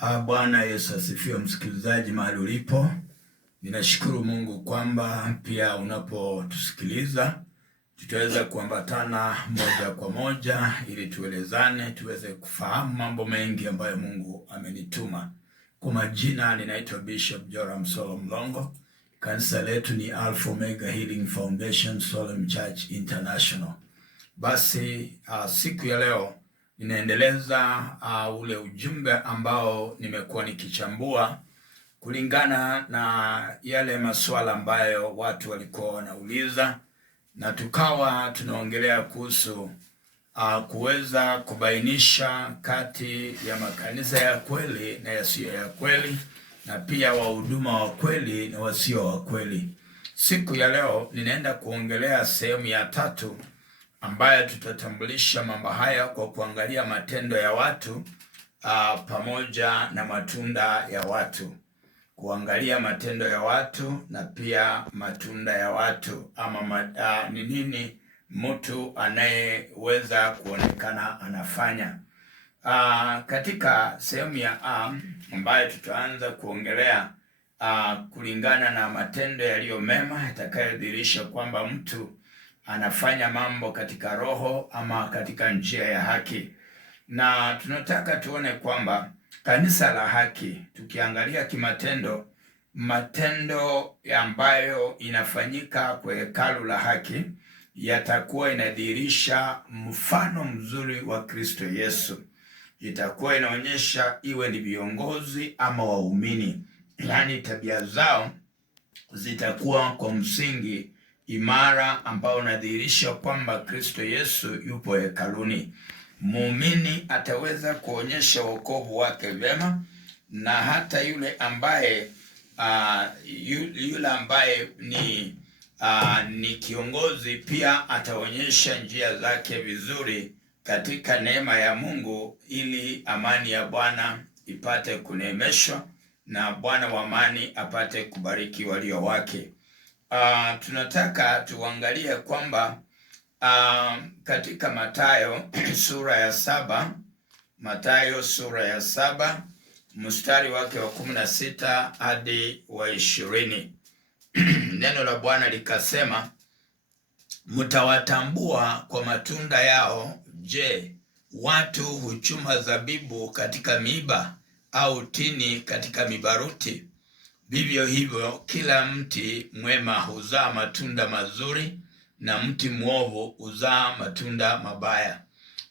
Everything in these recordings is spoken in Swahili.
Bwana Yesu asifiwe, msikilizaji mahali ulipo. Ninashukuru Mungu kwamba pia unapotusikiliza tutaweza kuambatana moja kwa moja ili tuelezane, tuweze kufahamu mambo mengi ambayo Mungu amenituma. Kwa majina ninaitwa Bishop Joram Solo Mlongo. Kanisa letu ni Alpha Omega Healing Foundation Solemn Church International. Basi siku ya leo ninaendeleza ule ujumbe ambao nimekuwa nikichambua kulingana na yale masuala ambayo watu walikuwa wanauliza, na tukawa tunaongelea kuhusu kuweza kubainisha kati ya makanisa ya kweli na yasiyo ya kweli, na pia wahuduma wa kweli na wasio wa kweli. Siku ya leo ninaenda kuongelea sehemu ya 3 ambayo tutatambulisha mambo haya kwa kuangalia matendo ya watu pamoja na matunda ya watu. Kuangalia matendo ya watu na pia matunda ya watu, ama ni nini mtu anayeweza kuonekana anafanya. Katika sehemu ya ambayo tutaanza kuongelea kulingana na matendo yaliyo mema yatakayodhihirisha kwamba mtu anafanya mambo katika roho ama katika njia ya haki. Na tunataka tuone kwamba kanisa la haki, tukiangalia kimatendo, matendo ambayo inafanyika kwa hekalu la haki yatakuwa inadhihirisha mfano mzuri wa Kristo Yesu. Itakuwa inaonyesha iwe ni viongozi ama waumini, yaani tabia zao zitakuwa kwa msingi imara ambao unadhihirisha kwamba Kristo Yesu yupo hekaluni. Muumini ataweza kuonyesha wokovu wake vema, na hata yule ambaye ni kiongozi pia ataonyesha njia zake vizuri katika neema ya Mungu, ili amani ya Bwana ipate kuneemeshwa na Bwana wa amani apate kubariki walio wake. Tunataka tuangalie kwamba katika Mathayo sura ya 7, Mathayo sura ya 7 mstari wake wa 16 hadi wa 20. Neno la Bwana likasema, mtawatambua kwa matunda yao. Je, watu huchuma zabibu katika miiba au tini katika mibaruti? Vivyo hivyo kila mti mwema huzaa matunda mazuri, na mti mwovu huzaa matunda mabaya.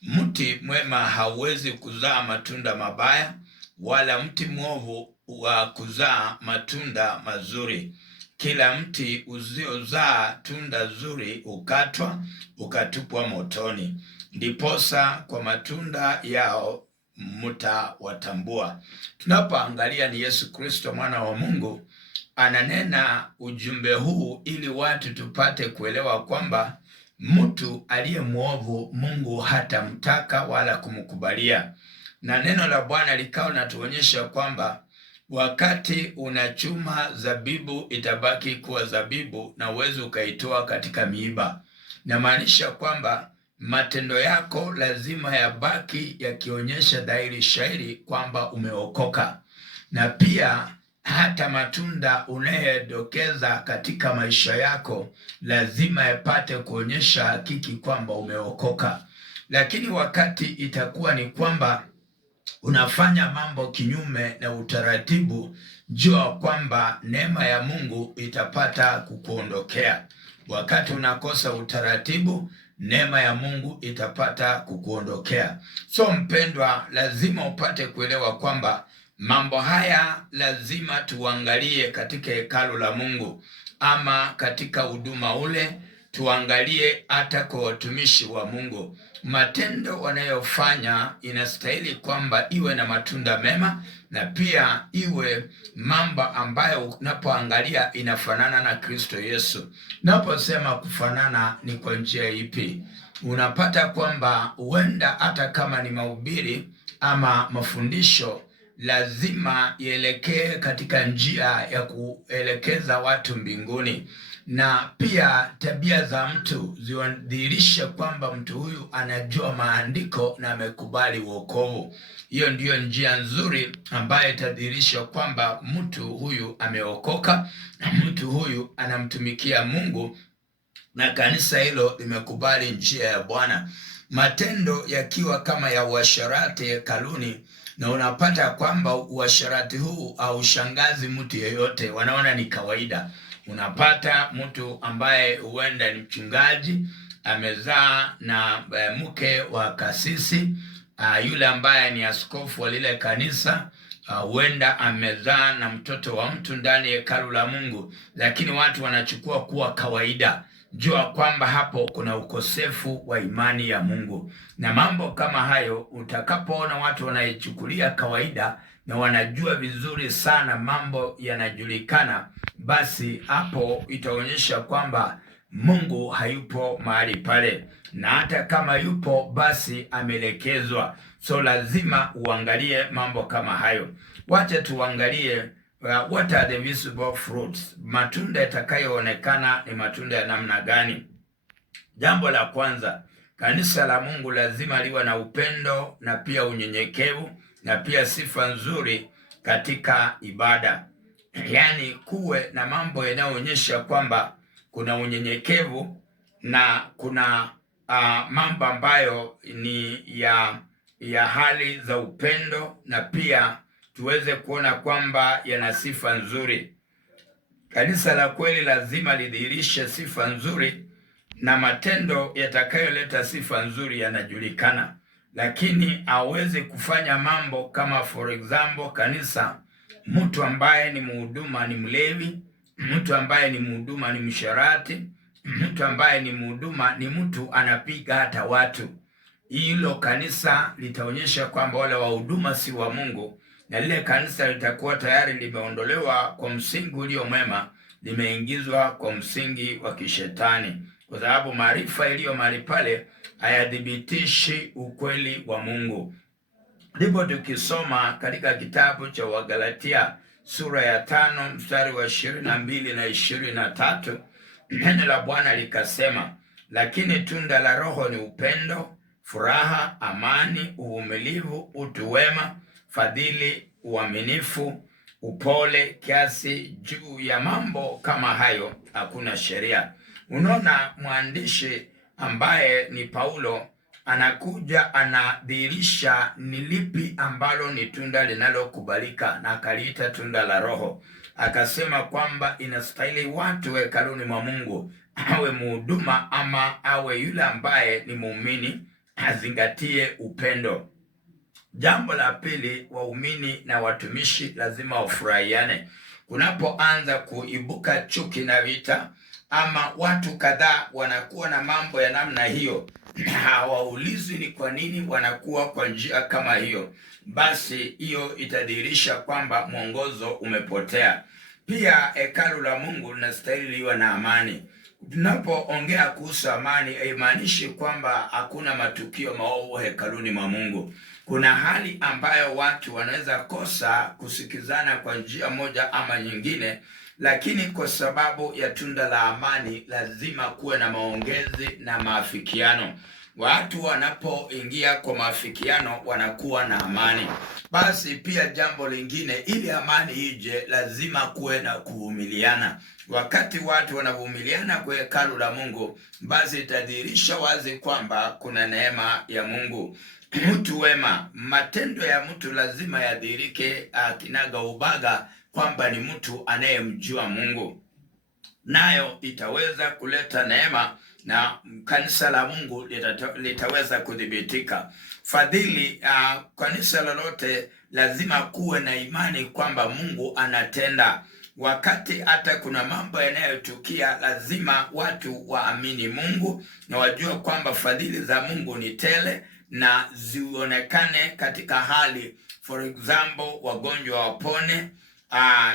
Mti mwema hauwezi kuzaa matunda mabaya, wala mti mwovu wa kuzaa matunda mazuri. Kila mti usiozaa tunda zuri ukatwa ukatupwa motoni. Ndiposa kwa matunda yao mtawatambua. Tunapoangalia ni Yesu Kristo mwana wa Mungu ananena ujumbe huu ili watu tupate kuelewa kwamba mtu aliye mwovu Mungu hatamtaka wala kumkubalia. Na neno la Bwana likao natuonyesha kwamba wakati unachuma zabibu itabaki kuwa zabibu na uweze ukaitoa katika miiba. Namaanisha kwamba matendo yako lazima yabaki yakionyesha dhahiri shairi kwamba umeokoka, na pia hata matunda unayodokeza katika maisha yako lazima yapate kuonyesha hakiki kwamba umeokoka. Lakini wakati itakuwa ni kwamba unafanya mambo kinyume na utaratibu, jua kwamba neema ya Mungu itapata kukuondokea. Wakati unakosa utaratibu, neema ya Mungu itapata kukuondokea. So mpendwa, lazima upate kuelewa kwamba mambo haya lazima tuangalie katika hekalu la Mungu, ama katika huduma ule tuangalie hata kwa watumishi wa Mungu. Matendo wanayofanya inastahili kwamba iwe na matunda mema, na pia iwe mambo ambayo unapoangalia inafanana na Kristo Yesu. Naposema kufanana ni kwa njia ipi? Unapata kwamba huenda hata kama ni mahubiri ama mafundisho lazima ielekee katika njia ya kuelekeza watu mbinguni, na pia tabia za mtu zidhihirishe kwamba mtu huyu anajua maandiko na amekubali wokovu. Hiyo ndiyo njia nzuri ambayo itadhihirisha kwamba mtu huyu ameokoka na mtu huyu anamtumikia Mungu na kanisa hilo limekubali njia ya Bwana. Matendo yakiwa kama ya uasherati hekaluni, na unapata kwamba uasherati huu haushangazi mtu yeyote, wanaona ni kawaida. Unapata mtu ambaye huenda ni mchungaji amezaa na mke wa kasisi, yule ambaye ni askofu wa lile kanisa huenda amezaa na mtoto wa mtu ndani ya hekalu la Mungu, lakini watu wanachukua kuwa kawaida. Jua kwamba hapo kuna ukosefu wa imani ya Mungu. Na mambo kama hayo utakapoona watu wanaichukulia kawaida na wanajua vizuri sana mambo yanajulikana, basi hapo itaonyesha kwamba Mungu hayupo mahali pale, na hata kama yupo basi amelekezwa. So lazima uangalie mambo kama hayo. Wacha tuangalie what are the visible fruits. Matunda yatakayoonekana ni matunda ya namna gani? Jambo la kwanza, kanisa la Mungu lazima liwe na upendo na pia unyenyekevu na pia sifa nzuri katika ibada. Yaani kuwe na mambo yanayoonyesha kwamba kuna unyenyekevu na kuna mambo ambayo ni ya hali za upendo, na pia tuweze kuona kwamba yana sifa nzuri. Kanisa la kweli lazima lidhihirishe sifa nzuri, na matendo yatakayoleta sifa nzuri yanajulikana. Lakini hawezi kufanya mambo kama for example kanisa, mtu ambaye ni mhuduma ni mlevi, mtu ambaye ni mhuduma ni msharati, mtu ambaye ni mhuduma ni mtu anapiga hata watu. Hilo kanisa litaonyesha kwamba wale wahuduma si wa Mungu, na lile kanisa litakuwa tayari limeondolewa kwa msingi ulio mwema, limeingizwa kwa msingi wa kishetani, kwa sababu maarifa iliyo mahali pale hayadhibitishi ukweli wa Mungu. Ndipo tukisoma katika kitabu cha Wagalatia sura ya 5 mstari wa 22 na 23, neno la Bwana likasema, lakini tunda la Roho ni upendo, furaha, amani, uvumilivu, utu wema, fadhili, uaminifu, upole, kiasi. Juu ya mambo kama hayo hakuna sheria. Unaona, mwandishi ambaye ni Paulo anakuja anadhihirisha ni lipi ambalo ni tunda linalokubalika, na akaliita tunda la Roho. Akasema kwamba inastahili watu hekaluni mwa Mungu, awe mhuduma ama awe yule ambaye ni muumini, azingatie upendo. Jambo la pili, waumini na watumishi lazima wafurahiane. Kunapoanza kuibuka chuki na vita, ama watu kadhaa wanakuwa na mambo ya namna hiyo, hawaulizwi ni kwa nini wanakuwa kwa njia kama hiyo, basi hiyo itadhihirisha kwamba mwongozo umepotea. Pia hekalu la Mungu linastahili liwe na amani. Tunapoongea kuhusu amani, haimaanishi kwamba hakuna matukio maovu hekaluni mwa Mungu. Kuna hali ambayo watu wanaweza kosa kusikizana kwa njia moja ama nyingine, lakini kwa sababu ya tunda la amani lazima kuwe na maongezi na maafikiano. Watu wanapoingia kwa maafikiano wanakuwa na amani. Basi pia jambo lingine, ili amani ije lazima kuwe na kuvumiliana. Wakati watu wanavumiliana kwa hekalu la Mungu, basi itadhihirisha wazi kwamba kuna neema ya Mungu. Mtu wema, matendo ya mtu lazima yadhihirike kinaga ubaga kwamba ni mtu anayemjua Mungu, nayo itaweza kuleta neema na kanisa la Mungu litaweza kudhibitika. Fadhili, kanisa lolote lazima kuwe na imani kwamba Mungu anatenda. Wakati hata kuna mambo yanayotukia, lazima watu waamini Mungu na wajue kwamba fadhili za Mungu ni tele na zionekane katika hali. For example, wagonjwa wapone.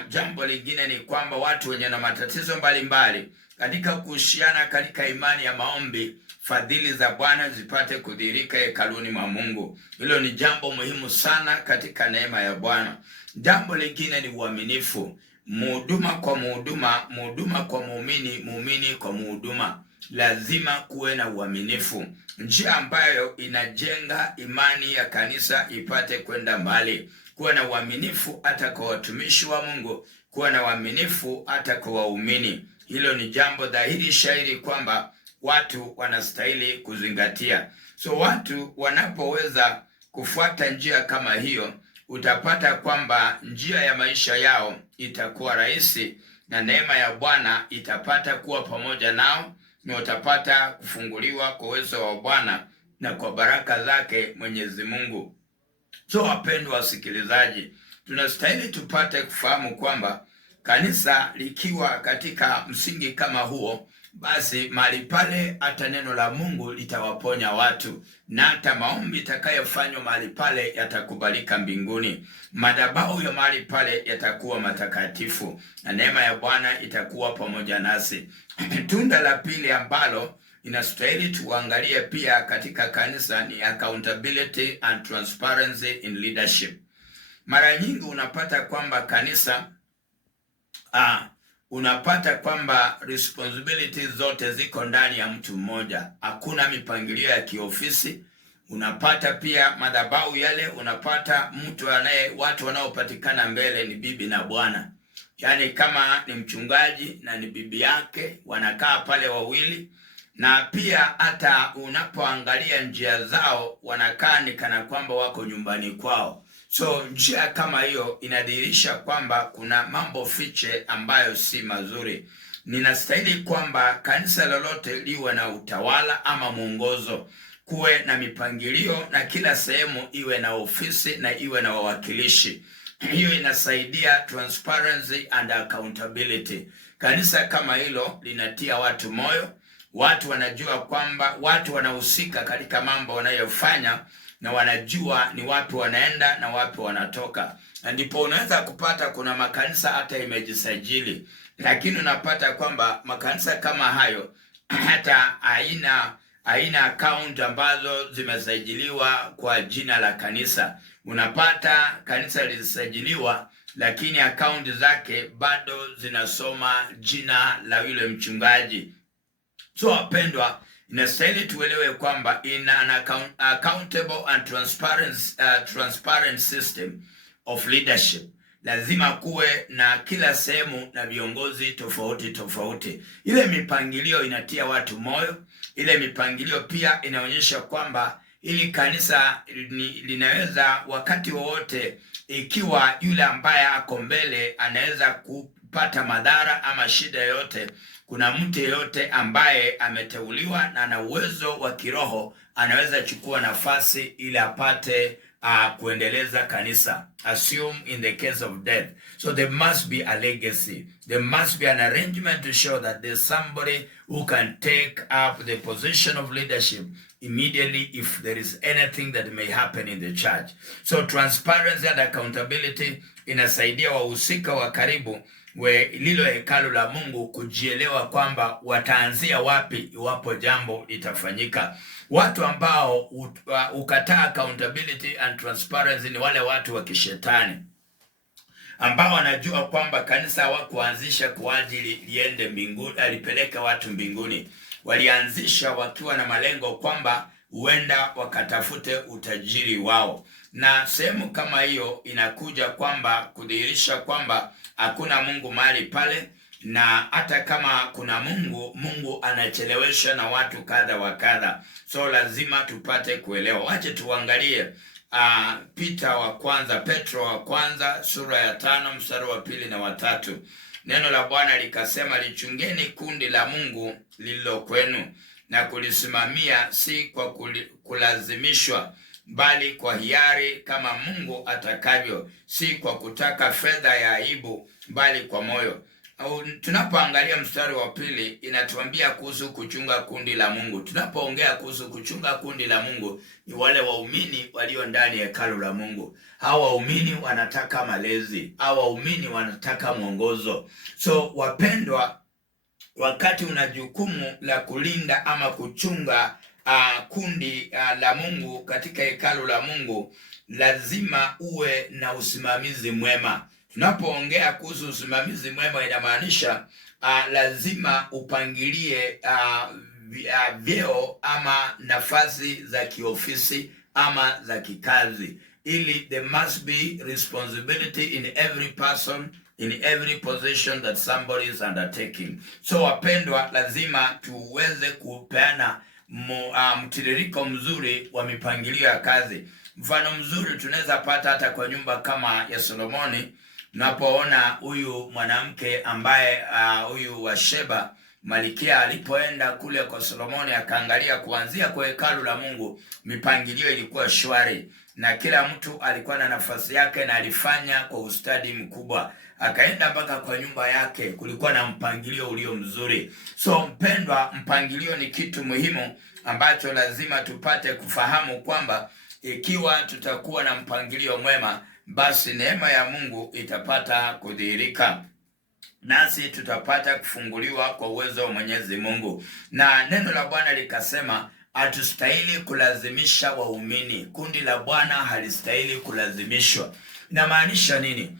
Jambo lingine ni kwamba watu wenye na matatizo mbalimbali katika kuhusiana katika imani ya maombi, fadhili za Bwana zipate kudhihirika hekaluni mwa Mungu. Hilo ni jambo muhimu sana katika neema ya Bwana. Jambo lingine ni uaminifu. Mhuduma kwa mhuduma, mhuduma kwa muumini, muumini kwa mhuduma. Lazima kuwe na uaminifu. Njia ambayo inajenga imani ya kanisa ipate kwenda mbali. Kuwa na uaminifu hata kwa watumishi wa Mungu, kuwa na uaminifu hata kwa waumini. Hilo ni jambo dhahiri shahiri kwamba watu wanastahili kuzingatia. So watu wanapoweza kufuata njia kama hiyo, utapata kwamba njia ya maisha yao itakuwa rahisi na neema ya Bwana itapata kuwa pamoja nao, na utapata kufunguliwa kwa uwezo wa Bwana na kwa baraka zake Mwenyezi Mungu. So wapendwa wasikilizaji, tunastahili tupate kufahamu kwamba kanisa likiwa katika msingi kama huo, basi mahali pale hata neno la Mungu litawaponya watu, na hata maombi itakayofanywa mahali pale yatakubalika mbinguni. Madhabahu ya mahali pale yatakuwa matakatifu na neema ya Bwana itakuwa pamoja nasi. Tunda la pili ambalo inastahili tuangalie pia katika kanisa ni accountability and transparency in leadership. Mara nyingi unapata kwamba kanisa unapata kwamba responsibilities zote ziko ndani ya mtu mmoja. Hakuna mipangilio ya kiofisi. Unapata pia madhabahu yale, unapata watu wanaopatikana mbele ni bibi na bwana. Yaani kama ni mchungaji na ni bibi yake, wanakaa pale wawili. Na pia hata unapoangalia njia zao, wanakaa ni kana kwamba wako nyumbani kwao. So njia kama hiyo inadhihirisha kwamba kuna mambo fiche ambayo si mazuri. Ninastahili kwamba kanisa lolote liwe na utawala ama mwongozo, kuwe na mipangilio na kila sehemu iwe na ofisi na iwe na wawakilishi. Hiyo inasaidia transparency and accountability. Kanisa kama hilo linatia watu moyo. Watu wanajua kwamba watu wanahusika katika mambo wanayofanya, na wanajua ni wapi wanaenda na wapi wanatoka. Na ndipo unaweza kupata kuna makanisa hata imejisajili, lakini unapata kwamba makanisa kama hayo hata haina account ambazo zimesajiliwa kwa jina la kanisa. Unapata kanisa lilisajiliwa, lakini account zake bado zinasoma jina la yule mchungaji. So wapendwa, inastahili tuelewe kwamba in an accountable and transparent system of leadership, lazima kuwe na kila sehemu na viongozi tofauti tofauti. Ile mipangilio inatia watu moyo. Ile mipangilio pia inaonyesha kwamba ili kanisa linaweza wakati wowote, ikiwa yule ambaye ako mbele anaweza kupata madhara ama shida yote, kuna mtu yeyote ambaye ameteuliwa na ana uwezo wa kiroho anaweza chukua nafasi ili apate kuendeleza kanisa. Assume in the case of death. So there must be a legacy. There must be an arrangement to show that there's somebody who can take up the position of leadership immediately if there is anything that may happen in the church. So transparency and accountability inasaidia wahusika wa karibu lilo hekalu la Mungu kujielewa kwamba wataanzia wapi iwapo jambo litafanyika. Watu ambao ukataa accountability and transparency ni wale watu wa kishetani, ambao wanajua kwamba kanisa hawakuanzisha kwa ajili liende mbinguni, alipeleka watu mbinguni. Walianzisha wakiwa na malengo kwamba huenda wakatafute utajiri wao. Na sehemu kama hiyo inakuja kwamba kudhihirisha kwamba hakuna Mungu mahali pale, na hata kama kuna Mungu anachelewesha na watu kadha wa kadha. So lazima tupate kuelewa. Wache tuangalie Petro wa kwanza sura ya 5 mstari wa 2 na wa 3. Neno la Bwana likasema, lichungeni kundi la Mungu lililo kwenu, na kulisimamia si kwa kulazimishwa, bali kwa hiari, kama Mungu atakavyo, si kwa kutaka fedha ya aibu, bali kwa moyo. Tunapoangalia mstari wa 2 inatuambia kuhusu kuchunga kundi la Mungu. Tunapoongea kuhusu kuchunga kundi la Mungu, ni wale waumini walio ndani ya hekalu la Mungu. Hao waumini wanataka malezi, hao waumini wanataka mwongozo. So wapendwa, wakati una jukumu la kulinda ama kuchunga kundi la Mungu katika hekalu la Mungu, lazima uwe na usimamizi mwema. Tunapoongea kuhusu usimamizi mwema, inamaanisha lazima upangilie vyeo ama nafasi za kiofisi ama za kikazi, ili there must be responsibility in every person, in every position that somebody is undertaking. So wapendwa, lazima tuweze kupeana mtiririko mzuri wa mipangilio ya kazi. Mfano mzuri tunaweza pata hata kwa nyumba kama ya Solomoni. Unapoona huyu mwanamke ambaye huyu wa Sheba, Malikia, alipoenda kule kwa Solomoni, akaangalia kuanzia kwa hekalu la Mungu, mipangilio ilikuwa shwari na kila mtu alikuwa na nafasi yake na alifanya kwa ustadi mkubwa. Akaenda mpaka kwa nyumba yake, kulikuwa na mpangilio ulio mzuri. So mpendwa, mpangilio ni kitu muhimu ambacho lazima tupate kufahamu kwamba ikiwa tutakuwa na mpangilio mwema, basi neema ya Mungu itapata kudhihirika, nasi tutapata kufunguliwa kwa uwezo wa Mwenyezi Mungu. Na neno la Bwana likasema hatustahili kulazimisha waumini. Kundi la Bwana halistahili kulazimishwa. Inamaanisha nini?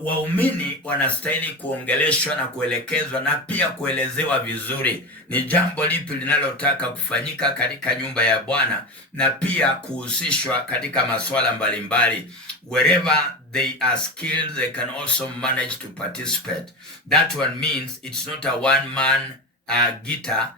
Waumini wanastahili kuongeleshwa na kuelekezwa na pia kuelezewa vizuri ni jambo lipi linalotaka kufanyika katika nyumba ya Bwana, na pia kuhusishwa katika masuala mbalimbali. Wherever they are skilled, they can also manage to participate. That one means it's not a one man guitar.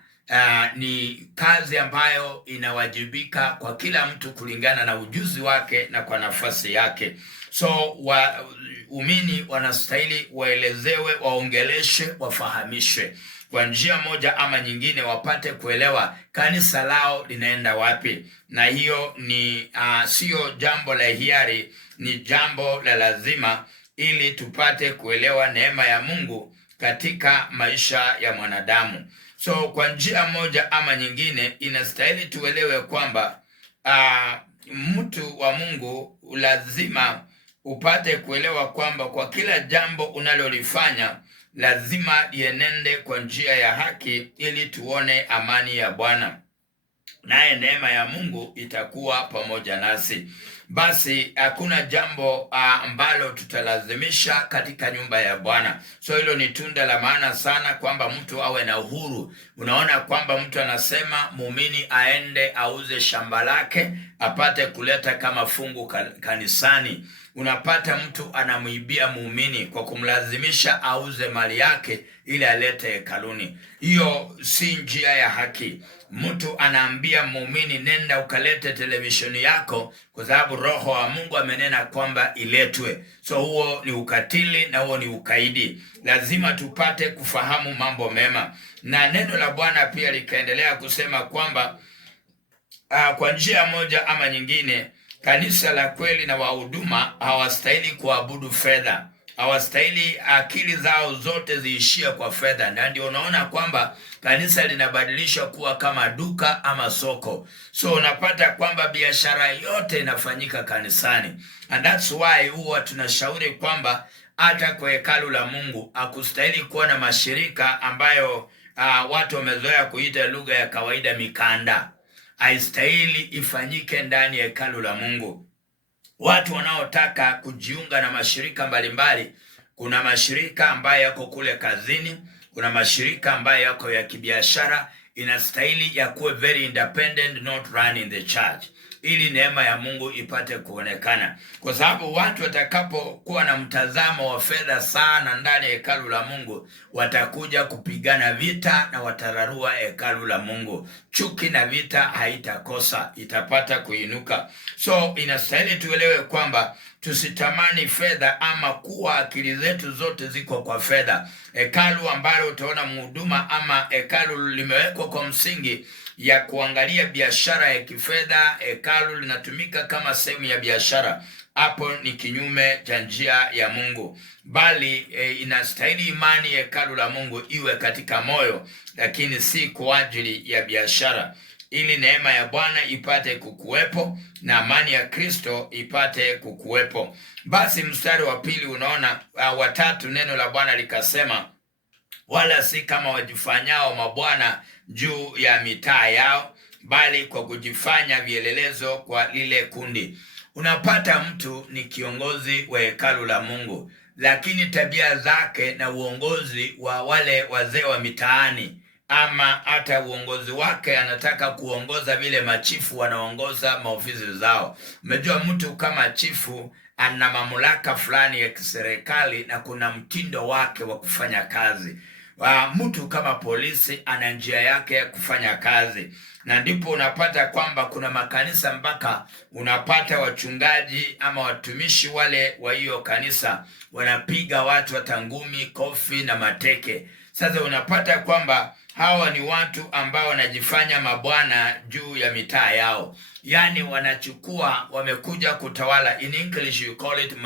Ni kazi ambayo inawajibika kwa kila mtu kulingana na ujuzi wake na kwa nafasi yake. So waumini wanastahili waelezewe, waongeleshe, wafahamishwe kwa njia moja ama nyingine, wapate kuelewa kanisa lao linaenda wapi. Na hiyo ni sio jambo la hiari, ni jambo la lazima, ili tupate kuelewa neema ya Mungu katika maisha ya mwanadamu. So kwa njia moja ama nyingine, inastahili tuelewe kwamba mtu wa Mungu lazima upate kuelewa kwamba kwa kila jambo unalolifanya lazima lienende kwa njia ya haki, ili tuone amani ya Bwana, naye neema ya Mungu itakuwa pamoja nasi. Basi hakuna jambo ambalo tutalazimisha katika nyumba ya Bwana. So hilo ni tunda la maana sana, kwamba mtu awe na uhuru. Unaona kwamba mtu anasema muumini aende auze shamba lake apate kuleta kama fungu kanisani. Unapata mtu anamuibia muumini kwa kumlazimisha auze mali yake ili alete hekaluni. Hiyo si njia ya haki. Mtu anaambia muumini, nenda ukalete televisheni yako kwa sababu Roho wa Mungu amenena kwamba iletwe. So huo ni ukatili na huo ni ukaidi. Lazima tupate kufahamu mambo mema. Na neno la Bwana pia likaendelea kusema kwamba kwa njia moja ama nyingine, kanisa la kweli na wahuduma hawastahili kuabudu fedha. Hawastahili akili zao zote ziishia kwa fedha. Na ndio unaona kwamba kanisa linabadilishwa kuwa kama duka ama soko. So unapata kwamba biashara yote inafanyika kanisani. And that's why huwa tunashauri kwamba hata kwa hekalu la Mungu hakustahili kuwa na mashirika ambayo watu wamezoea kuita lugha ya kawaida mikanda. Haistahili ifanyike ndani ya hekalu la Mungu. Watu wanaotaka kujiunga na mashirika mbalimbali, kuna mashirika ambayo yako kule kazini, kuna mashirika ambayo yako ya kibiashara, inastahili ya kuwe very independent, not run in the church, ili neema ya Mungu ipate kuonekana. Kwa sababu watu watakapokuwa na mtazamo wa fedha sana ndani ya hekalu la Mungu, watakuja kupigana vita na watararua hekalu la Mungu. Chuki na vita haitakosa, itapata kuinuka. So inastahili tuelewe kwamba tusitamani fedha ama kuwa akili zetu zote ziko kwa fedha. Hekalu ambalo utaona mhuduma ama hekalu limewekwa kwa msingi ya kuangalia biashara ya kifedha, hekalu linatumika kama sehemu ya biashara, hapo ni kinyume cha njia ya Mungu. Bali inastahili imani ya hekalu la Mungu iwe katika moyo, lakini si kwa ajili ya biashara, ili neema ya Bwana ipate kukuwepo na amani ya Kristo ipate kukuwepo. Basi mstari wa pili unaona watatu, neno la Bwana likasema wala si kama wajifanyao mabwana juu ya mitaa yao, bali kwa kujifanya vielelezo kwa lile kundi. Unapata mtu ni kiongozi wa hekalu la Mungu, lakini tabia zake na uongozi wa wale wazee wa mitaani, ama hata uongozi wake anataka kuongoza vile machifu wanaongoza maofisi zao. Umejua mtu kama chifu ana mamlaka fulani ya kiserikali na kuna mtindo wake wa kufanya kazi. Mtu kama polisi ana njia yake ya kufanya kazi, na ndipo unapata kwamba kuna makanisa mpaka unapata wachungaji ama watumishi wale wa hiyo kanisa wanapiga watu watangumi, kofi na mateke. Sasa unapata kwamba hawa ni watu ambao wanajifanya mabwana juu ya mitaa yao. Yani wanachukua, wamekuja kutawala. In English you call it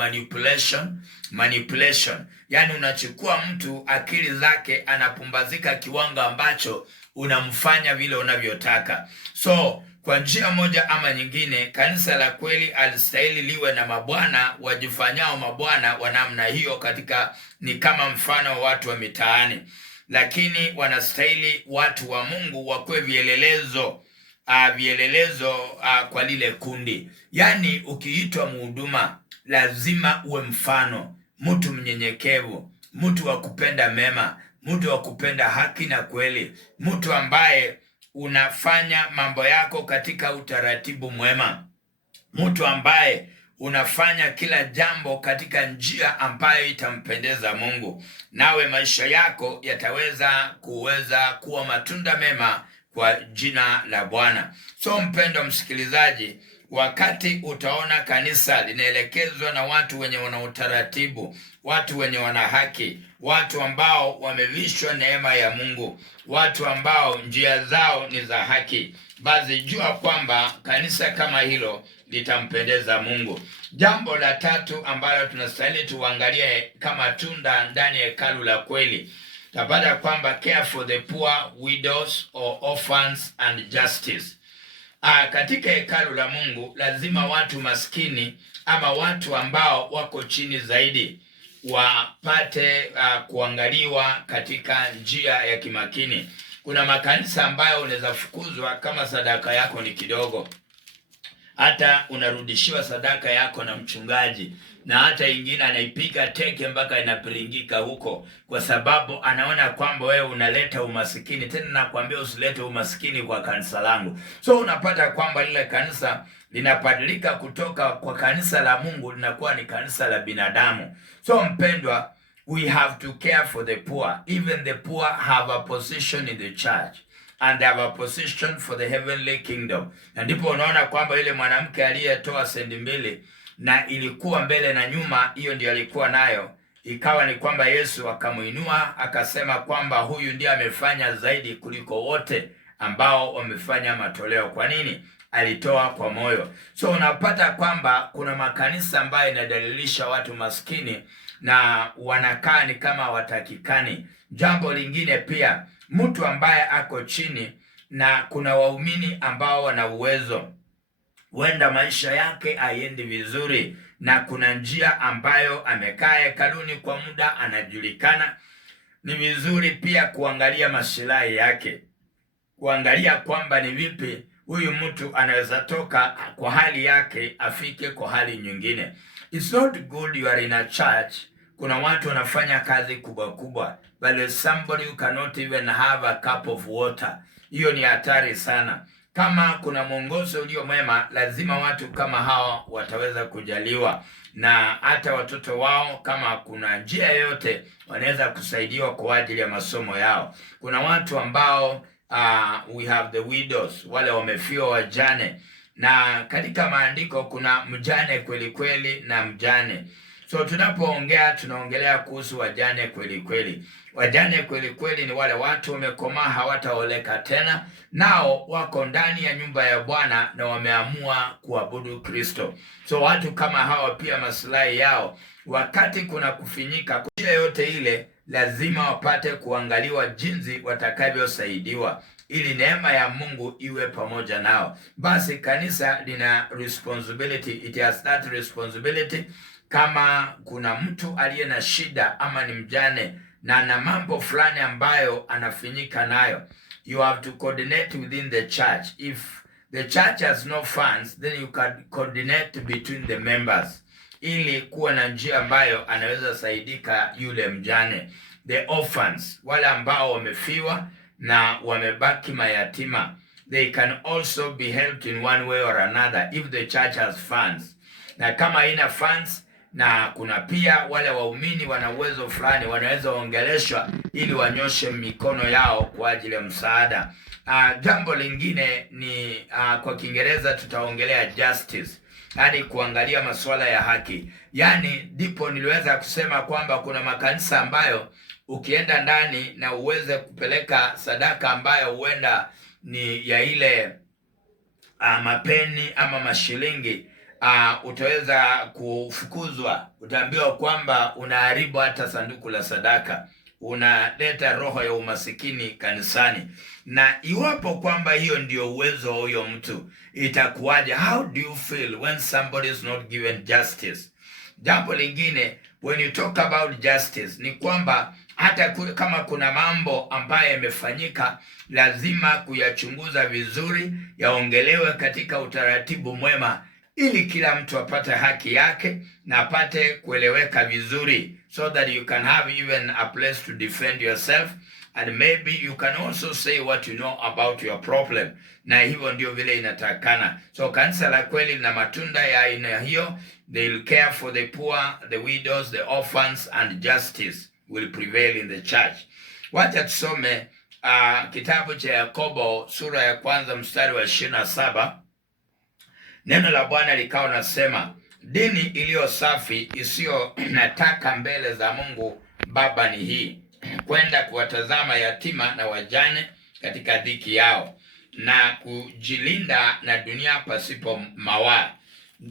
manipulation. Yani unachukua mtu akili zake anapumbazika kiwango ambacho unamfanya vile unavyotaka. So kwa njia moja ama nyingine, kanisa la kweli alistahili liwe na mabwana wajifanyao mabwana wa namna hiyo, katika ni kama mfano wa watu wa mitaani. Lakini wanastahili watu wa Mungu wakuwe vielelezo kwa lile kundi. Yani ukiitwa mhuduma lazima uwe mfano, mtu mnyenyekevu, mtu wa kupenda mema, mtu wa kupenda haki na kweli, mtu ambaye unafanya mambo yako katika utaratibu mwema, mtu ambaye unafanya kila jambo katika njia ambayo itampendeza Mungu, nawe maisha yako yataweza kuwa matunda mema kwa jina la Bwana. So mpendwa msikilizaji, wakati utaona kanisa linaelekezwa na watu wenye wana utaratibu, watu wenye wana haki, watu ambao wamevishwa neema ya Mungu, watu ambao njia zao ni za haki, basi jua kwamba kanisa kama hilo litampendeza Mungu. Jambo la tatu ambalo tunastahili tuangalie kama tunda ndani ya hekalu la kweli, tapata kwamba care for the poor, widows or orphans and justice. Katika hekalu la Mungu lazima watu maskini ama watu ambao wako chini zaidi wapate kuangaliwa katika njia ya kimakini. Kuna makanisa ambayo unaweza fukuzwa kama sadaka yako ni kidogo, hata unarudishiwa sadaka yako na mchungaji, na hata ingine anaipiga teke mpaka inapiringika huko, kwa sababu anaona kwamba wewe unaleta umasikini. Tena nakwambia usilete umasikini kwa kanisa langu. So unapata kwamba lile kanisa linabadilika kutoka kwa kanisa la Mungu linakuwa ni kanisa la binadamu. So mpendwa, we have to care for the poor. Even the poor have a position in the church and they have a position for the heavenly kingdom. Na ndipo unaona kwamba ile mwanamke aliyetoa sendi mbili na ilikuwa mbele na nyuma, hiyo ndio alikuwa nayo, ikawa ni kwamba Yesu akamuinua akasema kwamba huyu ndiye amefanya zaidi kuliko wote ambao wamefanya matoleo. Kwa nini? Alitoa kwa moyo. So unapata kwamba kuna makanisa ambayo inadalilisha watu maskini na wanakaa ni kama watakikani. Jambo lingine pia, mtu ambaye ako chini na kuna waumini ambao wana uwezo, huenda maisha yake haiendi vizuri na kuna njia ambayo amekaa hekaluni kwa muda anajulikana, ni vizuri pia kuangalia masilahi yake, kuangalia kwamba ni vipi huyu mtu anaweza toka kwa hali yake afike kwa hali nyingine. It's not good you are in a church, kuna watu wanafanya kazi kubwa kubwa, but somebody who cannot even have a cup of water. Hiyo ni hatari sana. Kama kuna mwongozo ulio mwema, lazima watu kama hao wataweza kujaliwa, na hata watoto wao kama kuna njia yoyote wanaweza kusaidiwa kwa ajili ya masomo yao. Kuna watu ambao we have the widows, wale wamefiwa, wajane, na katika maandiko kuna mjane kweli kweli na mjane. So tunapoongea tunaongelea kuhusu wajane kweli kweli. Wajane kweli kweli ni wale watu wamekomaa, hawataoleka tena, nao wako ndani ya nyumba ya Bwana na wameamua kuabudu Kristo. So watu kama hawa pia maslahi yao, wakati kuna kufinyika njia yote ile, lazima wapate kuangaliwa jinsi watakavyosaidiwa ili neema ya Mungu iwe pamoja nao. Basi kanisa lina responsibility, it has that responsibility. Kama kuna mtu aliye na shida ama ni mjane na mambo fulani ambayo anafinyika nayo, you have to coordinate within the church. If the church has no funds, then you can coordinate between the members, ili kuwa na njia ambayo anaweza saidika yule mjane. The orphans, wale ambao wamefiwa na wamebaki mayatima, they can also be helped in one way or another if the church has funds. Na kama ina funds, na kuna pia wale waumini wana uwezo fulani, wanaweza ongeleshwa ili wanyoshe mikono yao kwa ajili ya msaada. Jambo lingine ni kwa Kiingereza tutaongelea justice, yani kuangalia masuala ya haki. Yani ndipo niliweza kusema kwamba kuna makanisa ambayo ukienda ndani na uweze kupeleka sadaka ambayo huenda ni ya ile mapeni ama mashilingi, utaweza kufukuzwa. Utaambiwa kwamba unaharibu hata sanduku la sadaka, unaleta roho ya umasikini kanisani. Na iwapo kwamba hiyo ndio uwezo wa huyo mtu, itakuwaje? How do you feel when somebody is not given justice? Jambo lingine, when you talk about justice, ni kwamba hata kama kuna mambo ambayo yamefanyika, lazima kuyachunguza vizuri, yaongelewe katika utaratibu mwema, ili kila mtu apate haki yake na apate kueleweka vizuri, so that you can have even a place to defend yourself, and maybe you can also say what you know about your problem. Na hivyo ndio vile inatakana. So kanisa la kweli na matunda ya aina hiyo, they will care for the poor, the widows, the orphans, and justice will prevail in the church. Wacha tusome kitabu cha Yakobo sura ya 1 mstari wa 27. Neno la Bwana likao nasema, dini iliyo safi isiyo nataka mbele za Mungu Baba ni hii, kwenda kuwatazama yatima na wajane katika dhiki yao, na kujilinda na dunia pasipo mawaa.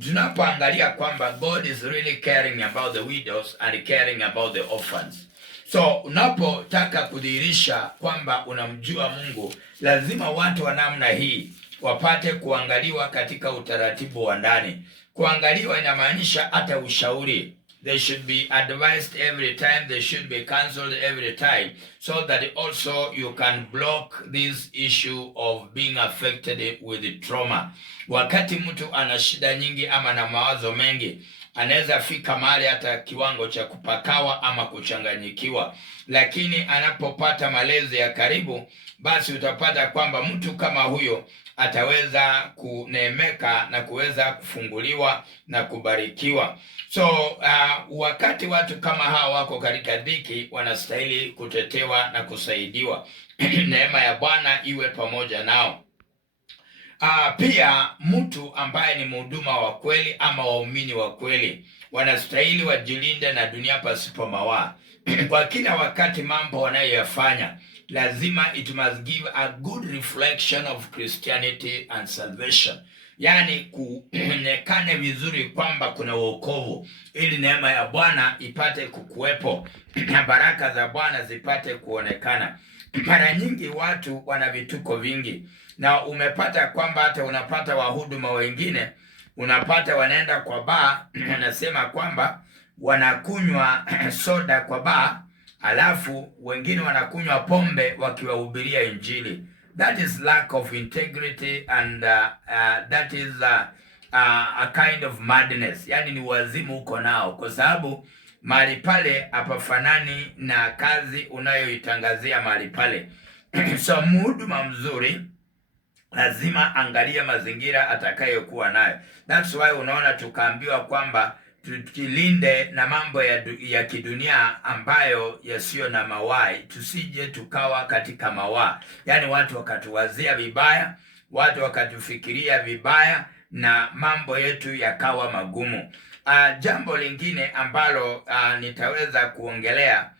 Tunapoangalia kwamba God is really caring about the widows and caring about the orphans. So unapotaka kudhihirisha kwamba unamjua Mungu, lazima watu wa namna hii wapate kuangaliwa katika utaratibu wa ndani. Kuangaliwa inamaanisha hata ushauri. They should be advised every time, they should be counseled every time, so that also you can block this issue of being affected with trauma. Wakati mtu ana shida nyingi ama na mawazo mengi, anaweza fika mahali hata kiwango cha kupakawa ama kuchanganyikiwa. Lakini anapopata malezi ya karibu, basi utapata kwamba mtu kama huyo ataweza kuneemeka na kuweza kufunguliwa na kubarikiwa. So wakati watu kama hawa wako katika dhiki, wanastahili kutetewa na kusaidiwa. Neema ya Bwana iwe pamoja nao. Pia mtu ambaye ni mhuduma wa kweli ama waumini wa kweli, wanastahili wajilinde na dunia pasipo mawaa. Kwa kila wakati mambo wanayoyafanya, lazima it must give a good reflection of Christianity and salvation. Yani kuonekane vizuri kwamba kuna wokovu, ili neema ya Bwana ipate kukuwepo na baraka za Bwana zipate kuonekana. Mara nyingi watu wana vituko vingi, na umepata kwamba hata unapata wahuduma wengine, unapata wanaenda kwa baa, wanasema kwamba wanakunywa soda kwa baa, alafu wengine wanakunywa pombe wakiwahubiria Injili. That is lack of integrity, and that is a kind of madness. Yani ni wazimu uko nao, kwa sababu mahali pale hapafanani na kazi unayoitangazia mahali pale. So mhuduma mzuri lazima angalia mazingira atakayokuwa nayo. That's why unaona tukaambiwa kwamba tujilinde na mambo ya kidunia ambayo yasiyo na mawai, tusije tukawa katika mawaa. Yani watu wakatuwazia vibaya, watu wakatufikiria vibaya, na mambo yetu yakawa magumu. Jambo lingine ambalo nitaweza kuongelea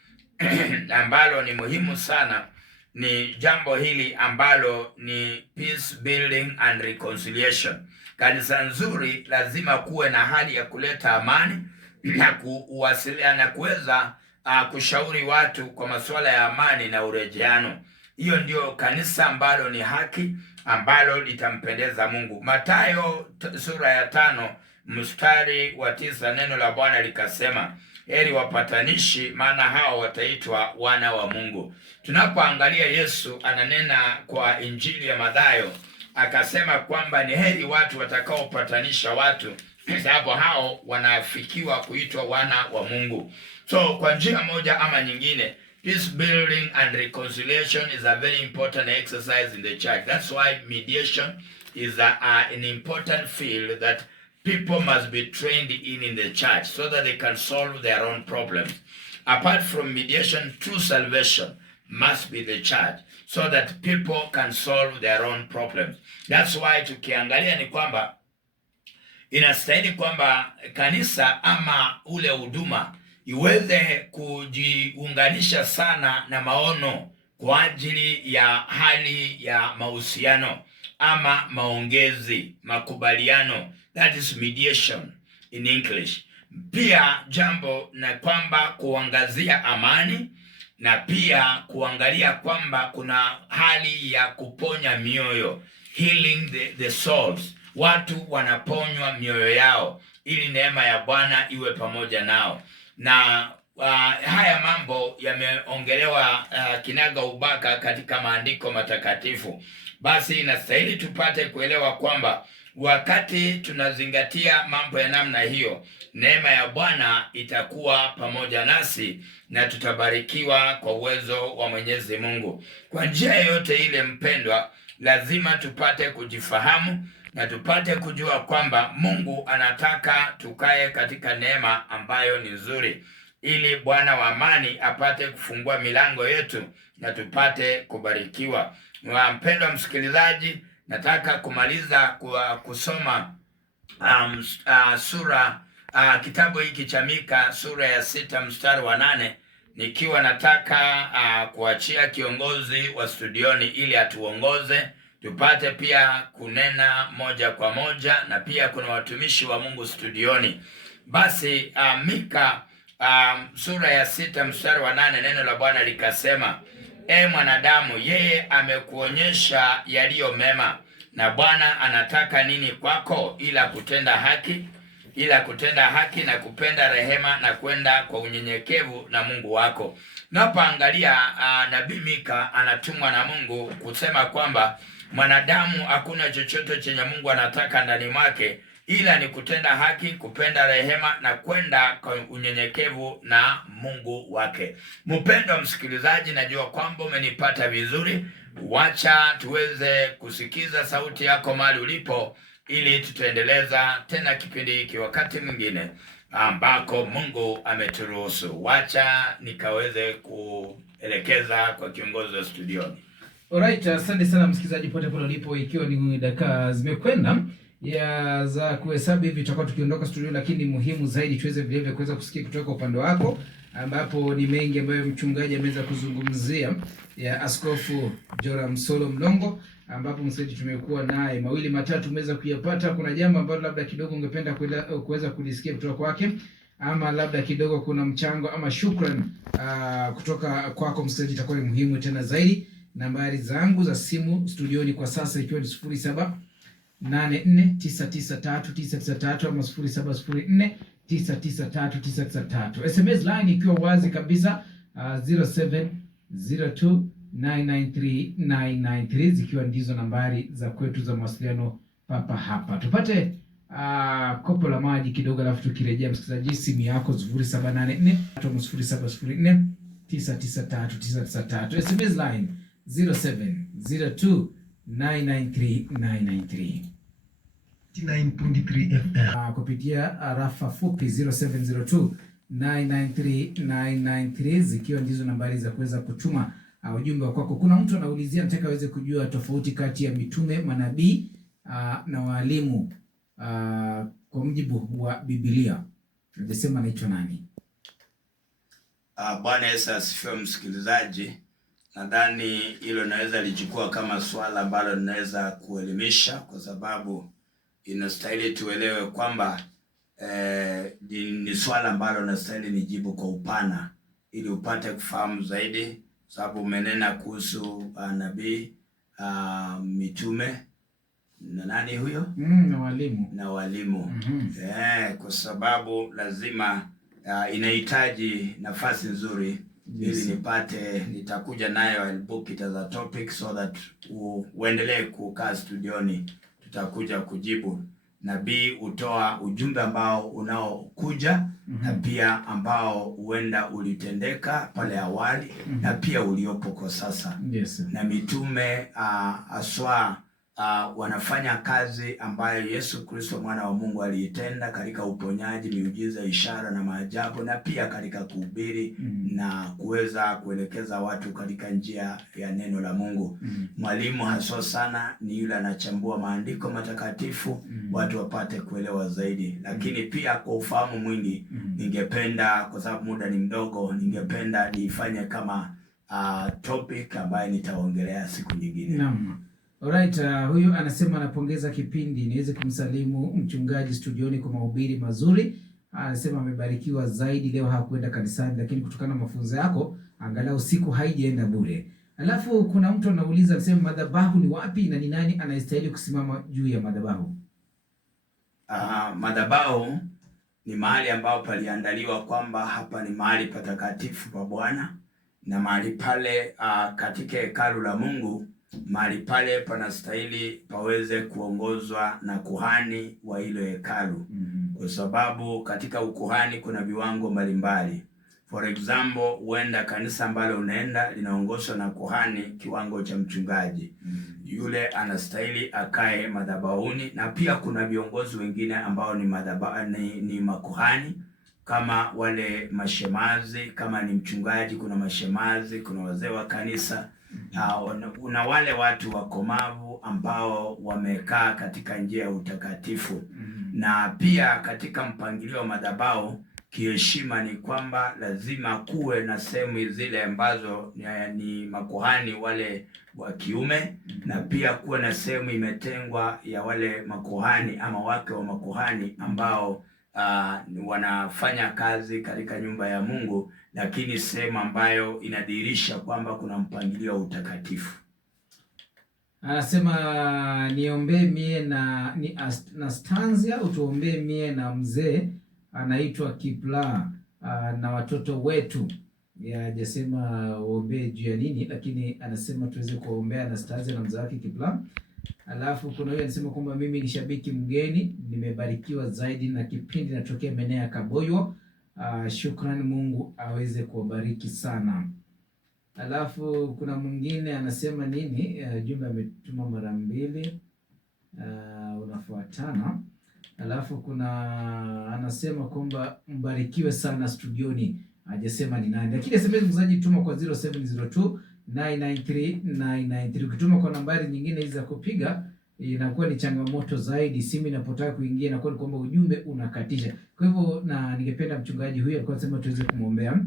ambalo ni muhimu sana, ni jambo hili ambalo ni peace building and reconciliation. Kanisa nzuri lazima kuwe na hali ya kuleta amani na kuwasiliana na kuweza kushauri watu kwa masuala ya amani na urejeano. Hiyo ndio kanisa ambalo ni haki, ambalo litampendeza Mungu. Mathayo sura ya 5 mstari wa 9, neno la Bwana likasema, heri wapatanishi, maana hao wataitwa wana wa Mungu. Tunapoangalia Yesu ananena kwa Injili ya Mathayo, akasema kwamba ni heri watu watakaopatanisha watu, sababu hao wanafikiwa kuitwa wana wa Mungu. So kwa njia moja ama nyingine, peace building and reconciliation is a very important exercise in the church. That's why mediation is an important field that people must be trained in the church, so that they can solve their own problems. Apart from mediation, true salvation must be the church, so that people can solve their own problems. That's why tukiangalia ni kwamba inastahili kwamba kanisa ama ule huduma iweze kujiunganisha sana na maono kwa ajili ya hali ya mahusiano ama maongezi, makubaliano. That is mediation in English. Pia jambo na kwamba kuangazia amani, na pia kuangalia kwamba kuna hali ya kuponya mioyo, healing the souls. Watu wanaponywa mioyo yao ili neema ya Bwana iwe pamoja nao. Na haya mambo yameongelewa kinaga ubaka katika maandiko matakatifu. Basi inastahili tupate kuelewa kwamba wakati tunazingatia mambo ya namna hiyo, neema ya Bwana itakuwa pamoja nasi na tutabarikiwa kwa uwezo wa Mwenyezi Mungu. Kwa njia yoyote ile, mpendwa, lazima tupate kujifahamu na tupate kujua kwamba Mungu anataka tukae katika neema ambayo ni nzuri, ili Bwana wa amani apate kufungua milango yetu na tupate kubarikiwa. Mpendwa msikilizaji, nataka kumaliza kusoma kitabu hiki cha Mika sura ya 6 mstari wa 8, nikiwa nataka kuachia kiongozi wa studioni ili atuongoze tupate pia kunena moja kwa moja, na pia kuna watumishi wa Mungu studioni. Basi Mika sura ya 6 mstari wa 8, neno la Bwana likasema, mwanadamu, yeye amekuonyesha yaliyo mema, na Bwana anataka nini kwako ila kutenda haki na kupenda rehema na kwenda kwa unyenyekevu na Mungu wako. Napoangalia nabii Mika anatumwa na Mungu kusema kwamba mwanadamu hakuna chochote chenye Mungu anataka ndani mwake ila ni kutenda haki, kupenda rehema na kwenda kwa unyenyekevu na Mungu wake. Mpendwa msikilizaji, najua kwamba umenipata vizuri. Wacha tuweze kusikiza sauti yako mahali ulipo, ili tutaendeleza tena kipindi hiki wakati mwingine ambako Mungu ameturuhusu. Wacha nikaweze kuelekeza kwa kiongozi wa studioni. Alright, asante sana msikilizaji pote pale ulipo, ikiwa ni dakika zimekwenda ya za kuhesabu hivi tutakuwa tukiondoka studio, lakini muhimu zaidi tuweze vile kuweza kusikia kutoka upande wako, ambapo ni mengi ambayo mchungaji ameweza kuzungumzia ya Askofu Joram Solo Mlongo, ambapo msikilizaji tumekuwa naye mawili matatu umeweza kuyapata. Kuna jambo ambalo labda kidogo ungependa kuweza kulisikia kutoka kwake, ama labda kidogo kuna mchango ama shukrani kutoka kwako msikilizaji, itakuwa ni muhimu tena zaidi. Nambari zangu za simu studioni kwa sasa ikiwa ni 0784993993 ama 0704993993. SMS line ikiwa wazi kabisa 0702993993, zikiwa ndizo nambari za kwetu za mawasiliano papa hapa. Tupate kopo la maji kidogo, alafu tukirejea msikilizaji, simu yako 0784993993. SMS line 0702993993. 9.3 FM. Kupitia rafa fupi 0702993993, zikiwa ndizo nambari za kuweza kutuma ujumbe wako. Kuna mtu anaulizia, nataka aweze kujua tofauti kati ya mitume, manabii na walimu kwa mujibu wa Biblia. Tunasema anaitwa nani? Bwana Yesu asifiwe msikilizaji. Nadhani hilo naweza lichukua kama swala ambalo ninaweza kuelimisha, kwa sababu inastahili tuelewe kwamba ni swala ambalo nastahili nijibu kwa upana ili upate kufahamu zaidi, sababu umenena kuhusu nabii, mitume na nani huyo? Na walimu. Kwa sababu lazima inahitaji nafasi nzuri. Yes. Ili nitakuja nayo, I'll book it as a topic so that uendelee kukaa studioni, tutakuja kujibu. Nabii utoa ujumbe ambao unaokuja na pia ambao huenda ulitendeka pale awali na pia uliopo kwa sasa. Yes. Na mitume aswa wanafanya kazi ambayo Yesu Kristo mwana wa Mungu aliitenda katika uponyaji, miujiza, ishara na maajabu, na pia katika kuhubiri na kuweza kuelekeza watu katika njia ya neno la Mungu. Mwalimu haswa sana ni yule anachambua maandiko matakatifu watu wapate kuelewa zaidi. Lakini pia kwa ufahamu mwingi, ningependa, kwa sababu muda ni mdogo, ningependa niifanye kama topic ambayo nitaongelea siku nyingine. Naam. Alright, huyu anasema anapongeza kipindi, niweze kumsalimu mchungaji studioni kwa mahubiri mazuri. Anasema amebarikiwa zaidi leo, hakuenda kanisani lakini kutokana na mafunzo yako angalau siku haijaenda bure. Alafu kuna mtu anauliza, anasema madhabahu ni wapi na ni nani anayestahili kusimama juu ya madhabahu? Madhabahu ni mahali ambapo paliandaliwa kwamba hapa ni mahali patakatifu pa Bwana, na mahali pale katika hekalu la Mungu, mahali pale panastahili paweze kuongozwa na kuhani wa hilo hekalu. Kwa sababu katika ukuhani kuna viwango mbalimbali. For example, huenda kanisa ambalo unaenda linaongozwa na kuhani kiwango cha mchungaji. Yule anastahili akae madhabahuni, na pia kuna viongozi wengine ambao ni makuhani kama wale mashemazi. Kama ni mchungaji kuna mashemazi, kuna wazee wa kanisa. Una wale watu wakomavu ambao wamekaa katika njia ya utakatifu. Na pia katika mpangilio wa madhabahu kiheshima ni kwamba lazima kuwe na sehemu zile ambazo ni makuhani wale wa kiume, na pia kuwe na sehemu imetengwa ya wale makuhani ama wake wa makuhani ambao wanafanya kazi katika nyumba ya Mungu, lakini sehemu ambayo inadhihirisha kwamba kuna mpangilio wa utakatifu. Anasema niombee mie na stanzia, utuombee mie na mzee anaitwa Kipla na watoto wetu. Hajasema uombee juu ya nini, lakini anasema tuweze kuombea na stanzia na mzee wake Kipla. Alafu kuna huyu anasema kwamba mimi ni shabiki mgeni, nimebarikiwa zaidi na kipindi, natokea maeneo ya Kaboyo. Shukrani, Mungu aweze kuwabariki sana. Alafu kuna mwingine anasema nini, jumbe ametuma mara mbili unafuatana. Alafu kuna anasema kwamba mbarikiwe sana studioni, hajasema ni nani, lakini SMS mzaji tuma kwa 0702 993 ukituma kwa nambari nyingine hizi za kupiga inakuwa ni changamoto zaidi. Simu inapotaka kuingia inakuwa ni kwamba ujumbe unakatisha. Kwa hivyo na ningependa mchungaji huyu alikuwa anasema tuweze kumwombea.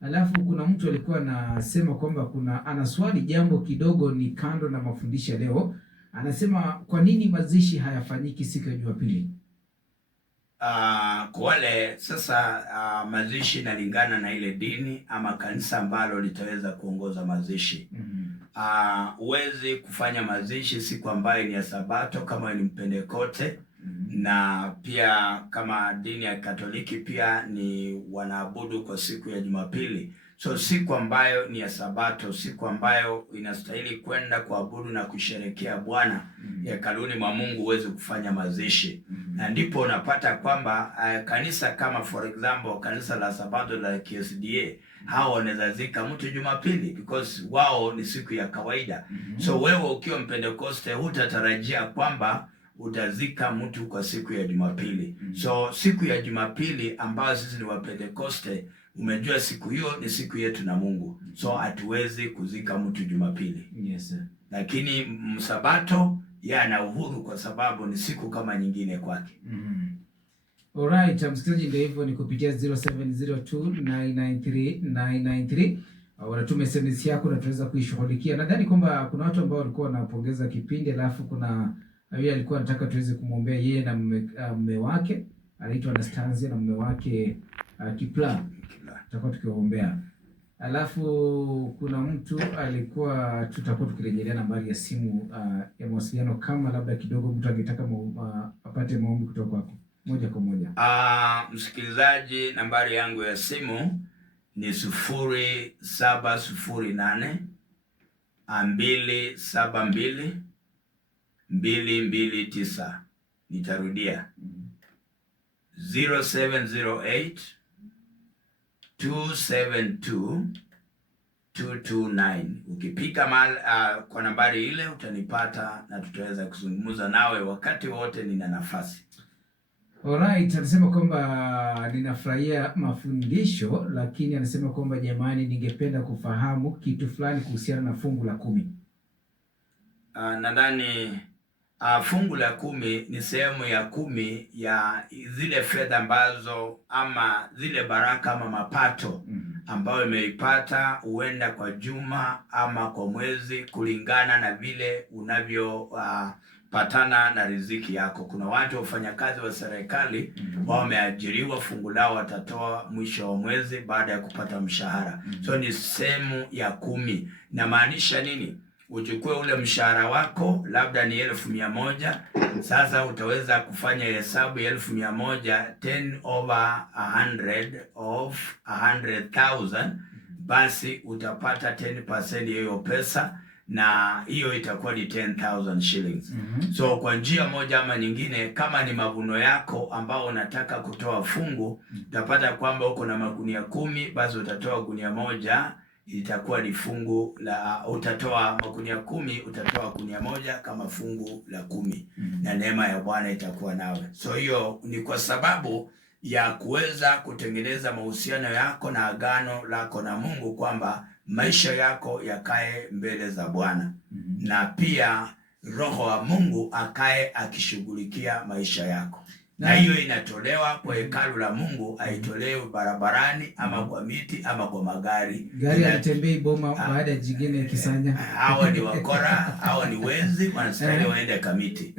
Alafu kuna mtu alikuwa anasema kwamba ana swali jambo kidogo ni kando na mafundisho leo. Anasema kwa nini mazishi hayafanyiki siku ya Jumapili? Kwa wale sasa mazishi inalingana na ile dini ama kanisa ambalo litaweza kuongoza mazishi. Huwezi kufanya mazishi siku ambayo ni ya Sabato kama ni Mpentekoste. Na pia kama dini ya Katoliki pia ni wanaabudu kwa siku ya Jumapili. So siku ambayo ni ya Sabato, siku ambayo inastahili kwenda kuabudu na kusherekea Bwana hekaluni mwa Mungu, huwezi kufanya mazishi. Na ndipo unapata kwamba kanisa kama for example kanisa la Sabato la KSDA, hao wanaweza zika mtu Jumapili because wao ni siku ya kawaida. So wewe ukiwa Mpentekoste hutatarajia kwamba utazika mtu kwa siku ya Jumapili. So siku ya Jumapili ambayo sisi ni wa Pentekoste, umejua siku hiyo ni siku yetu na Mungu. So hatuwezi kuzika mtu Jumapili. Yes sir. Lakini Msabato yana uhuru kwa sababu ni siku kama nyingine kwake. Alright, msikilizaji, ndio hivyo, ni kupitia 0702993993 unatuma SMS yako na tuweza kuishughulikia. Nadhani kwamba kuna watu ambao walikuwa wanapongeza kipindi, alafu kuna yeye alikuwa anataka tuweze kumwombea yeye na mume wake anaitwa Anastasia na mume wake Kipla, tutakuwa tukiwaombea. Alafu kuna mtu alikuwa tutakuwa tukirejelea nambari ya simu ya mawasiliano kama labda kidogo mtu angetaka apate maombi kutoka kwako. moja kwa moja. Msikilizaji, nambari yangu ya simu ni 0708 272 229. Nitarudia 0708 272 229. Ukipika kwa nambari ile utanipata na tutaweza kuzungumza nawe wakati wote nina nafasi. Alright, anasema kwamba ninafurahia mafundisho, lakini anasema kwamba jamani, ningependa kufahamu kitu fulani kuhusiana na fungu la 10. Nadhani fungu la 10 ni sehemu ya 10 ya zile fedha ambazo ama zile baraka ama mapato ambayo imeipata, huenda kwa juma ama kwa mwezi, kulingana na vile unavyo patana na riziki yako. Kuna watu wafanyakazi wa serikali wao wameajiriwa, fungu lao watatoa mwisho wa mwezi baada ya kupata mshahara. So ni sehemu ya 10. Inamaanisha nini? Uchukue ule mshahara wako, labda ni 1,100. Sasa utaweza kufanya hesabu ya 1,100, 10 over 100 of 100,000, basi utapata 10% hiyo pesa, na hiyo itakuwa ni 10,000 shillings. So kwa njia moja ama nyingine, kama ni mavuno yako ambao unataka kutoa fungu, utapata kwamba uko na magunia 10, basi utatoa gunia moja, itakuwa ni fungu la utatoa magunia 10, utatoa gunia moja kama fungu la 10. Na neema ya Bwana itakuwa nawe. So hiyo ni kwa sababu ya kuweza kutengeneza mahusiano yako na agano lako na Mungu, kwamba maisha yako yakae mbele za Bwana, na pia Roho wa Mungu akae akishughulikia maisha yako. Na hiyo inatolewa kwa hekalu la Mungu, haitolewi barabarani ama kwa miti ama kwa magari. Gari halitembei boma baada ya jingine kisanya. Hawa ni wakora, hawa ni wezi, wanastahili waende kamiti.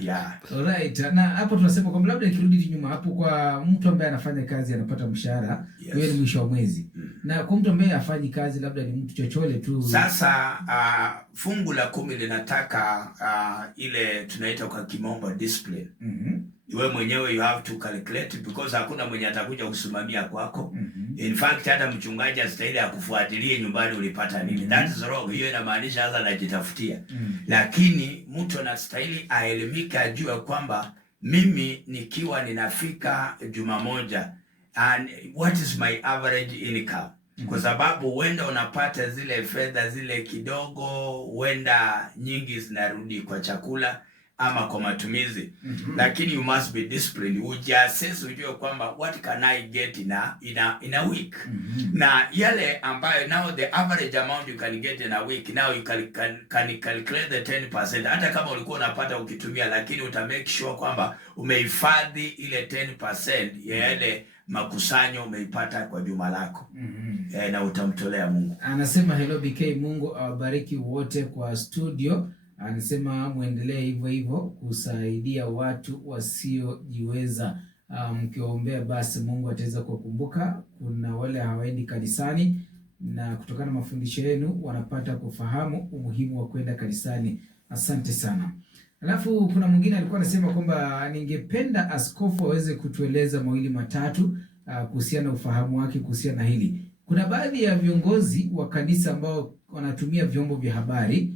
Yeah. Alright. Na hapo tunasema kwamba labda nikirudi nyuma hapo, kwa mtu ambaye anafanya kazi anapata mshahara, hiyo ni mwisho wa mwezi. Na kwa mtu ambaye hafanyi kazi, labda ni mtu chochole tu. Sasa fungu la 10 linataka ile tunaita kwa kimombo discipline. Wewe mwenyewe you have to calculate, because hakuna mwenye atakuja kusimamia kwako. In fact, hata mchungaji astahili akufuatilie nyumbani ulipata nini. That is wrong. Hiyo inamaanisha hata anajitafutia. Lakini mtu anastahili aelimike, ajue kwamba mimi nikiwa ninafika juma moja, and what is my average income? Kwa sababu huenda unapata zile fedha zile kidogo, huenda nyingi zinarudi kwa chakula ama kwa matumizi. Lakini you must be disciplined. Ujiassess, ujue kwamba what can I get in a week. Na yale ambayo now the average amount you can get in a week, now you can calculate the 10%. Hata kama ulikuwa unapata ukitumia, lakini uta make sure kwamba umehifadhi ile 10% ya yale makusanyo umeipata kwa juma lako. Na utamtolea Mungu. Anasema hello BK, Mungu awabariki wote kwa studio. Anasema muendelee hivyo hivyo kusaidia watu wasiojiweza. Mkiombea basi Mungu ataweza kuwakumbuka. Kuna wale hawaendi kanisani, na kutokana na mafundisho yenu wanapata kufahamu umuhimu wa kwenda kanisani. Asante sana. Alafu kuna mwingine alikuwa anasema kwamba ningependa askofu aweze kutueleza mawili matatu kuhusiana na ufahamu wake kuhusiana na hili. Kuna baadhi ya viongozi wa kanisa ambao wanatumia vyombo vya habari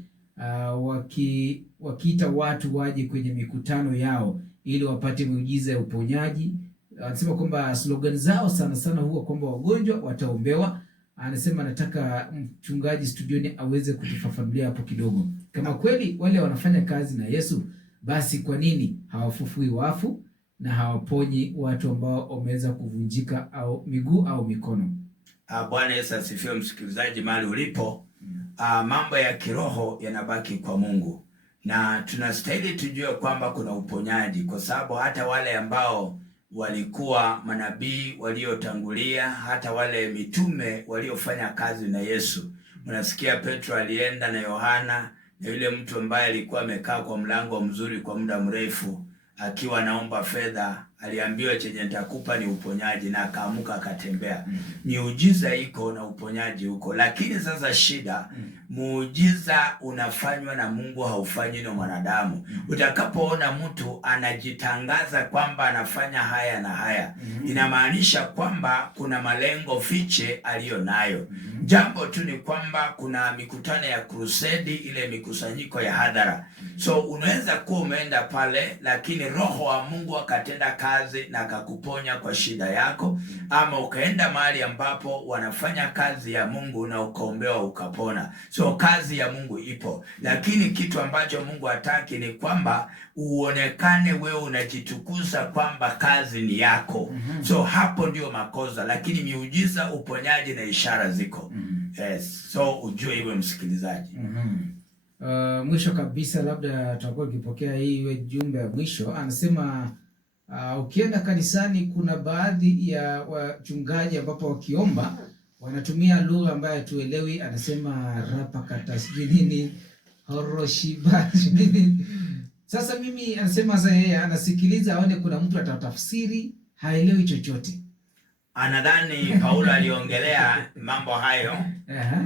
wakiita watu waje kwenye mikutano yao ili wapate miujiza ya uponyaji. Anasema kwamba slogan zao sana sana huwa kwamba wagonjwa wataombewa. Anasema nataka mchungaji studioni aweze kutufafanulia hapo kidogo. Kama kweli wale wanafanya kazi na Yesu, basi kwa nini hawafufui wafu na hawaponyi watu ambao wameweza kuvunjika au miguu au mikono? Bwana Yesu asifiwe. Msikilizaji mahali ulipo, mambo ya kiroho yanabaki kwa Mungu, na tunastahili tujue kwamba kuna uponyaji, kwa sababu hata wale ambao walikuwa manabii waliotangulia, hata wale mitume waliofanya kazi na Yesu, unasikia Petro alienda na Yohana, na yule mtu ambaye alikuwa amekaa kwa mlango mzuri kwa muda mrefu akiwa anaomba fedha, aliambiwa chenye nitakupa ni uponyaji, na akaamuka akatembea. Miujiza iko na uponyaji huko, lakini sasa shida, muujiza unafanywa na Mungu, haufanywi na mwanadamu. Utakapoona mtu anajitangaza kwamba anafanya haya na haya, inamaanisha kwamba kuna malengo fiche aliyo nayo. Jambo tu ni kwamba kuna mikutano ya crusade, ile mikusanyiko ya hadhara. So unaweza kuwa umeenda pale, lakini Roho wa Mungu akatenda kazi na akakuponya kwa shida yako, ama ukaenda mahali ambapo wanafanya kazi ya Mungu na ukaombewa ukapona. So kazi ya Mungu ipo, lakini kitu ambacho Mungu hataki ni kwamba uonekane wewe unajitukuza kwamba kazi ni yako. So hapo ndio makosa, lakini miujiza, uponyaji na ishara ziko. Yes, so ujue iwe msikilizaji. Mwisho kabisa, labda tutakuwa tukipokea hii iwe jumbe ya mwisho. Anasema ukienda kanisani kuna baadhi ya wachungaji ambapo wakiomba wanatumia lugha ambayo tuelewi. Anasema rapa kata sijui nini, horoshiba nini. Sasa mimi anasema sasa yeye anasikiliza aone kuna mtu atatafsiri, haelewi chochote. Anadhani Paulo aliongelea mambo hayo.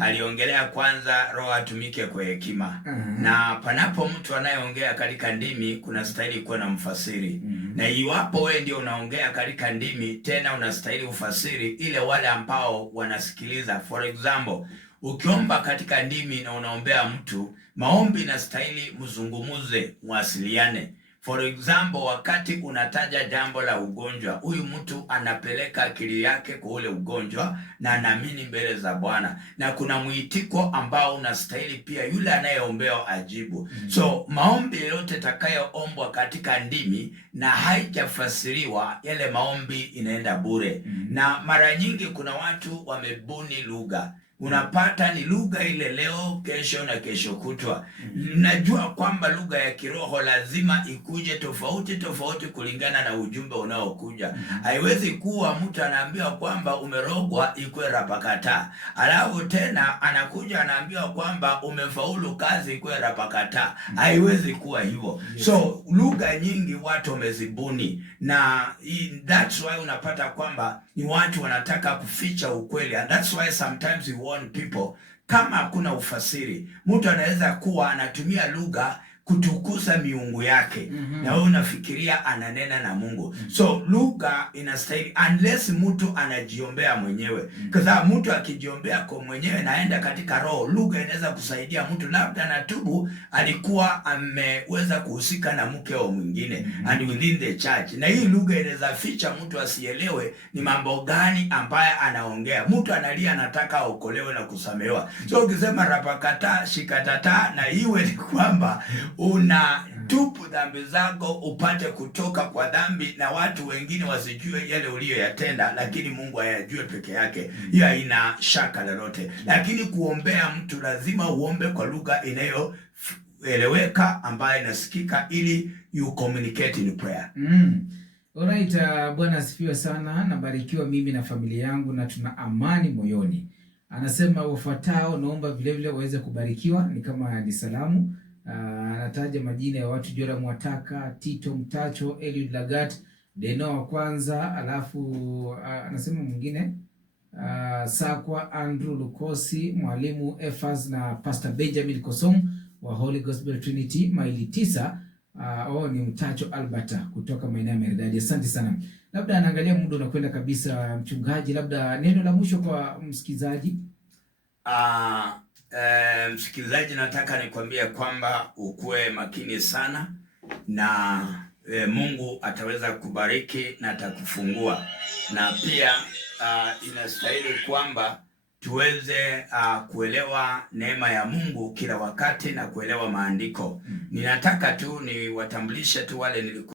Aliongelea kwanza Roho atumike kwa hekima. Na panapo mtu anayeongea katika ndimi, kuna stahili kuwa na mfasiri. Na iwapo wewe ndio unaongea katika ndimi, tena unastahili ufasiri ile wale ambao wanasikiliza. For example, ukiomba katika ndimi na unaombea mtu, maombi na stahili mzungumuze, mwasiliane. For example, wakati unataja jambo la ugonjwa, huyu mtu anapeleka akili yake kwa ule ugonjwa na anaamini mbele za Bwana, na kuna mwitiko ambao unastahili pia yule anayeombewa ajibu. So maombi yote takayoombwa katika ndimi na haijafasiriwa, yale maombi inaenda bure. Na mara nyingi kuna watu wamebuni lugha. Unapata ni lugha ile leo, kesho na kesho kutwa. Najua kwamba lugha ya kiroho lazima ikuje tofauti kulingana na ujumbe unaokuja. Haiwezi kuwa mtu anaambiwa kwamba umerogwa ikwe rapakata, alafu tena anakuja anaambiwa kwamba umefaulu kazi ikwe rapakata. Haiwezi kuwa hivyo. So lugha nyingi watu wamezibuni, na that's why unapata kwamba ni watu wanataka kuficha ukweli, and that's why sometimes we warn people, kama hakuna ufasiri, mtu anaweza kuwa anatumia lugha kutukuza miungu yake, na wewe unafikiria ananena na Mungu. So lugha inastahili, unless mtu anajiombea mwenyewe. Kwa sababu mtu akijiombea kwa mwenyewe naenda katika roho, lugha inaweza kusaidia mtu, labda anatubu, alikuwa ameweza kuhusika na mke wa mwingine and within the church, na hii lugha inaweza ficha mtu asielewe ni mambo gani ambaye anaongea. Mtu analia anataka aokolewe na kusamehewa. So ukisema rapakata shikatata, na iwe ni kwamba una tupu dhambi zako upate kutoka kwa dhambi, na watu wengine wasijue yale uliyoyatenda, lakini Mungu ayajue peke yake. Hiyo haina shaka lolote. Lakini kuombea mtu lazima uombe kwa lugha inayoeleweka, ambayo inasikika, ili you communicate in prayer. Alright, Bwana asifiwe sana. Nabarikiwa mimi na familia yangu na tuna amani moyoni. Anasema wafuatao naomba vile vile waweze kubarikiwa, ni kama ni salamu. Anataja majina ya watu: Jora Mwataka, Tito Mtacho, Eliud Lagat, Deno wa kwanza, alafu anasema mwingine Sakwa Andrew Lukosi, Mwalimu Efas na Pastor Benjamin Kosong wa Holy Gospel Trinity maili 9. Ni Mtacho Alberta kutoka maeneo ya Meredadi. Asante sana. Labda anaangalia muda unakwenda kabisa, mchungaji, labda neno la mwisho kwa msikizaji. Msikilizaji, nataka nikwambie kwamba ukue makini sana, na Mungu ataweza kubariki na atakufungua. Na pia inastahili kwamba tuweze kuelewa neema ya Mungu kila wakati na kuelewa maandiko. Ninataka tu niwatambulishe tu wale nilikuwa